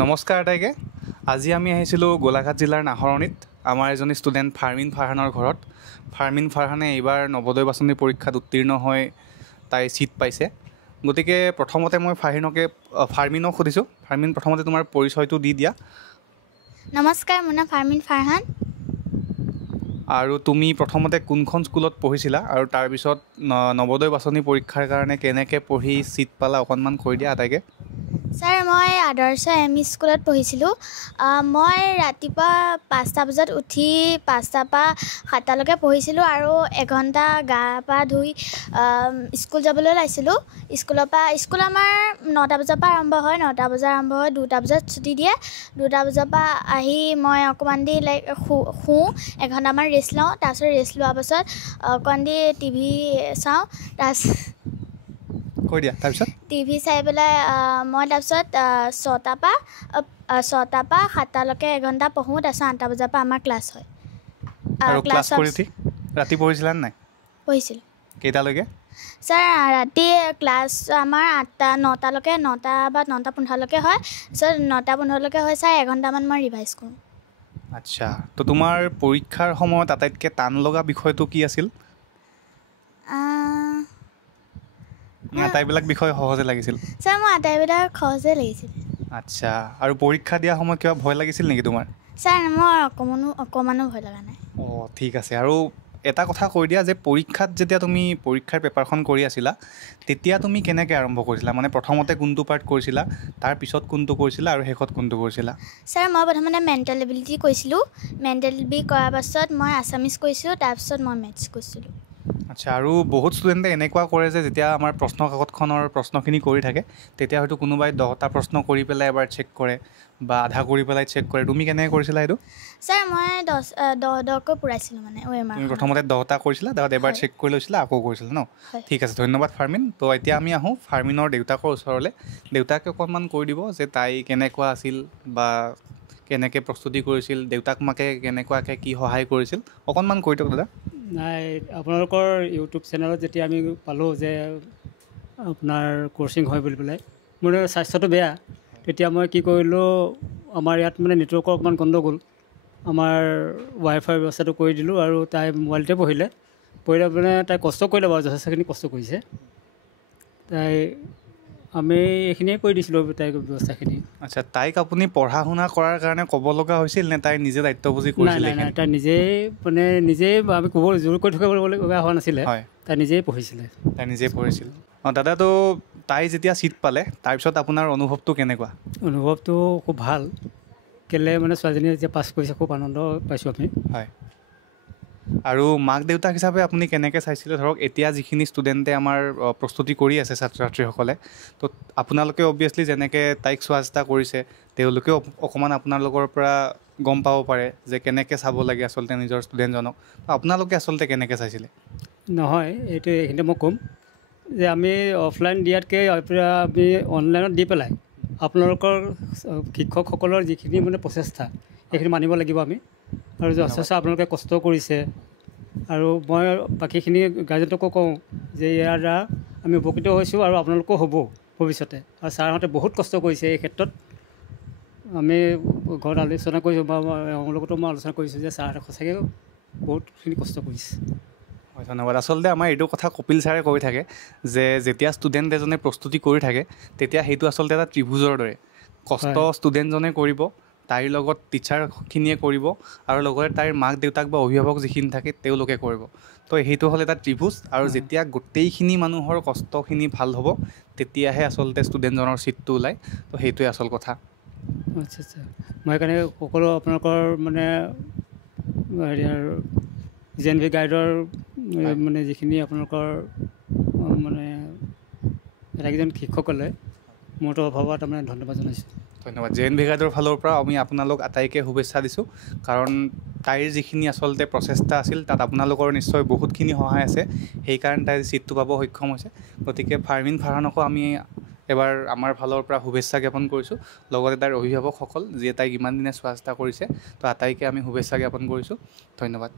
নমস্কাৰ আটাইকে। আজি আমি আহিছিলোঁ গোলাঘাট জিলাৰ নাহৰণিত আমাৰ এজনী ষ্টুডেণ্ট ফাৰ্মিন ফাৰহানৰ ঘৰত। ফাৰ্মিন ফাৰহানে এইবাৰ নৱোদয় বাছনি পৰীক্ষাত উত্তীৰ্ণ হৈ তাই ছিট পাইছে। গতিকে প্ৰথমতে মই ফাৰ্মিনক সুধিছোঁ, ফাৰ্মিন প্ৰথমতে তোমাৰ পৰিচয়টো দি দিয়া। নমস্কাৰ, মোৰ নাম ফাৰ্মিন ফাৰহান। আৰু তুমি প্ৰথমতে কোনখন স্কুলত পঢ়িছিলা আৰু তাৰপিছত নৱোদয় বাছনি পৰীক্ষাৰ কাৰণে কেনেকৈ পঢ়ি ছিট পালা অকণমান কৈ দিয়া আটাইকে। ছাৰ, মই আদৰ্শ এম.ই. স্কুলত পঢ়িছিলোঁ। মই ৰাতিপুৱা 5টা বজাত উঠি 5টাৰ পৰা 7টালৈকে পঢ়িছিলোঁ আৰু এঘণ্টা গা পা ধুই স্কুল যাবলৈ ওলাইছিলোঁ। স্কুল আমাৰ 9টা বজাৰ পৰা আৰম্ভ হয়। 9টা বজাত আৰম্ভ হয়, 2টা বজাত ছুটি দিয়ে। 2টা বজাৰ পৰা আহি মই অকণমান দেৰি শুওঁ, এঘণ্টামান ৰেষ্ট লওঁ। তাৰপিছত ৰেষ্ট লোৱাৰ পাছত অকণমান দেৰি টিভি চাওঁ। কৈ দিয়া তাৰপিছত। টিভি চাই পেলাই মই তাৰপিছত 6টাৰ পৰা 7টালৈকে এঘণ্টা পঢ়োঁ। তাৰপিছত 8টা বজাৰ পৰা আমাৰ ক্লাছ হয়। আৰু ক্লাছ কৰি উঠি ৰাতি পঢ়িছিলা নাই? পঢ়িছিলোঁ। কেইটালৈকে? ছাৰ, ৰাতি ক্লাছ আমাৰ 9টালৈকে, 9টা বা 9:15লৈকে হয়। তাৰপিছত 9:15লৈকে হয় ছাৰ, এঘণ্টামান মই ৰিভাইজ কৰোঁ। আচ্ছা, তো তোমাৰ পৰীক্ষাৰ সময়ত আটাইতকৈ টান লগা বিষয়টো কি আছিল? আটাইবিলাক বিষয় সহজে লাগিছিল? ছাৰ, মোৰ আটাইবিলাক সহজে লাগিছিল। আচ্ছা, আৰু পৰীক্ষা দিয়া সময়ত কিবা ভয় লাগিছিল নেকি তোমাৰ? ছাৰ, মোৰ অকণমানো ভয় লগা নাই। অঁ, ঠিক আছে। আৰু এটা কথা কৈ দিয়া যে পৰীক্ষাত যেতিয়া তুমি পৰীক্ষাৰ পেপাৰখন কৰি আছিলা তেতিয়া তুমি কেনেকৈ আৰম্ভ কৰিছিলা? মানে প্ৰথমতে কোনটো পাৰ্ট কৰিছিলা, তাৰপিছত কোনটো কৰিছিলা আৰু শেষত কোনটো কৰিছিলা? ছাৰ, মই প্ৰথমতে মেণ্টেল এবিলিটি কৰিছিলোঁ। মেণ্টেল এবিলিটি কৰাৰ পাছত মই আছামিজ কৰিছিলোঁ, তাৰপিছত মই মেথছ কৰিছিলোঁ। আচ্ছা, আৰু বহুত ষ্টুডেণ্টে এনেকুৱা কৰে যে যেতিয়া আমাৰ প্ৰশ্ন কাকতখনৰ প্ৰশ্নখিনি কৰি থাকে তেতিয়া হয়তো কোনোবাই 10টা প্ৰশ্ন কৰি পেলাই এবাৰ চেক কৰে বা আধা কৰি পেলাই চেক কৰে। তুমি কেনেকৈ কৰিছিলা এইটো? ছাৰ, মই 10কৈ পূৰাইছিলোঁ মানে তুমি প্ৰথমতে 10টা কৰিছিলা, তাৰপিছত এবাৰ চেক কৰি লৈছিলা, আকৌ কৰিছিলা ন? ঠিক আছে, ধন্যবাদ ফাৰ্মিন। তো এতিয়া আমি আহোঁ ফাৰ্মিনৰ দেউতাকৰ ওচৰলৈ। দেউতাকে অকণমান কৈ দিব যে তাই কেনেকুৱা আছিল বা কেনেকৈ প্ৰস্তুতি কৰিছিল, দেউতাক মাকে কেনেকুৱাকৈ কি সহায় কৰিছিল, অকণমান কৈ দিয়ক দাদা। নাই, আপোনালোকৰ ইউটিউব চেনেলত যেতিয়া আমি পালোঁ যে আপোনাৰ কোচিং হয় বুলি পেলাই, মোৰ স্বাস্থ্যটো বেয়া। তেতিয়া মই কি কৰিলোঁ, আমাৰ ইয়াত মানে নেটৱৰ্কৰ অকণমান গণ্ডগোল, আমাৰ ৱাইফাই ব্যৱস্থাটো কৰি দিলোঁ আৰু তাই মোবাইলতে পঢ়িলে মানে তাই কষ্ট কৰিলে বাৰু, যথেষ্টখিনি কষ্ট কৰিছে তাই। আমি এইখিনিয়ে কৰি দিছিলোঁ তাইক ব্যৱস্থাখিনি। আচ্ছা, তাইক আপুনি পঢ়া শুনা কৰাৰ কাৰণে ক'ব লগা হৈছিল নে তাই নিজে দায়িত্ব বুজি কৰিছিল? নাই, তাই নিজেই আমি ক'ব জোৰ কৰি থাকিব লগা হোৱা নাছিলে। হয়, তাই নিজেই পঢ়িছিলে। তাই নিজেই পঢ়িছিল। অঁ দাদাতো, তাই যেতিয়া ছিট পালে তাৰপিছত আপোনাৰ অনুভৱটো কেনেকুৱা? অনুভৱটো খুব ভাল। কেলৈ মানে ছোৱালীজনীয়ে যেতিয়া পাছ কৰিছে খুব আনন্দ পাইছোঁ আমি। হয়, আৰু মাক দেউতাক হিচাপে আপুনি কেনেকৈ চাইছিলে? ধৰক এতিয়া যিখিনি ষ্টুডেণ্টে আমাৰ প্ৰস্তুতি কৰি আছে ছাত্ৰ ছাত্ৰীসকলে, তো আপোনালোকে অবভিয়াছলি যেনেকৈ তাইক চোৱা চিতা কৰিছে, তেওঁলোকেও অকণমান আপোনালোকৰ পৰা গম পাব পাৰে যে কেনেকৈ চাব লাগে আচলতে নিজৰ ষ্টুডেণ্টজনক। আপোনালোকে আচলতে কেনেকৈ চাইছিলে? নহয়, এইখিনিতে মই ক'ম যে আমি অফলাইন দিয়াতকৈ আমি অনলাইনত দি পেলাই আপোনালোকৰ শিক্ষকসকলৰ যিখিনি মানে প্ৰচেষ্টা, সেইখিনি মানিব লাগিব আমি। আৰু যথেষ্ট আপোনালোকে কষ্ট কৰিছে আৰু মই বাকীখিনি গাৰ্জেণ্টকো কওঁ যে ইয়াৰ দ্বাৰা আমি উপকৃত হৈছোঁ আৰু আপোনালোকেও হ'ব ভৱিষ্যতে। আৰু ছাৰহঁতে বহুত কষ্ট কৰিছে এই ক্ষেত্ৰত। আমি ঘৰত আলোচনা কৰিছোঁ বা এওঁৰ লগতো মই আলোচনা কৰিছোঁ যে ছাৰহঁতে সঁচাকৈ বহুতখিনি কষ্ট কৰিছে। হয়, ধন্যবাদ। আচলতে আমাৰ এইটো কথা কপিল ছাৰে কৈ থাকে যে যেতিয়া ষ্টুডেণ্ট এজনে প্ৰস্তুতি কৰি থাকে তেতিয়া সেইটো আচলতে এটা ত্ৰিভুজৰ দৰে। কষ্ট ষ্টুডেণ্টজনে কৰিব, তাইৰ লগত টিচাৰখিনিয়ে কৰিব আৰু লগতে তাইৰ মাক দেউতাক বা অভিভাৱক যিখিনি থাকে তেওঁলোকে কৰিব। তো সেইটো হ'ল এটা ত্ৰিভুজ, আৰু যেতিয়া গোটেইখিনি মানুহৰ কষ্টখিনি ভাল হ'ব তেতিয়াহে আচলতে ষ্টুডেণ্টজনৰ ছিটটো ওলায়। তো সেইটোৱে আচল কথা। আচ্ছা, মই সেইকাৰণে সকলো আপোনালোকৰ মানে JNV গাইডৰ মানে যিখিনি আপোনালোকৰ মানে এটাইকেইজন শিক্ষকলৈ মোৰতো অভাৱত তাৰমানে ধন্যবাদ জনাইছোঁ। ধন্যবাদ। JNV গাইডৰ ফালৰ পৰা আমি আপোনালোক আটাইকে শুভেচ্ছা দিছোঁ, কাৰণ তাইৰ যিখিনি আচলতে প্ৰচেষ্টা আছিল তাত আপোনালোকৰ নিশ্চয় বহুতখিনি সহায় আছে, সেইকাৰণে তাই ছিটটো পাব সক্ষম হৈছে। গতিকে ফাৰ্মিন ফাৰহানকো আমি এবাৰ আমাৰ ফালৰ পৰা শুভেচ্ছা জ্ঞাপন কৰিছোঁ, লগতে তাইৰ অভিভাৱকসকল যিয়ে তাইক ইমান দিনে চোৱা চিতা কৰিছে, তো আটাইকে আমি শুভেচ্ছা জ্ঞাপন কৰিছোঁ। ধন্যবাদ।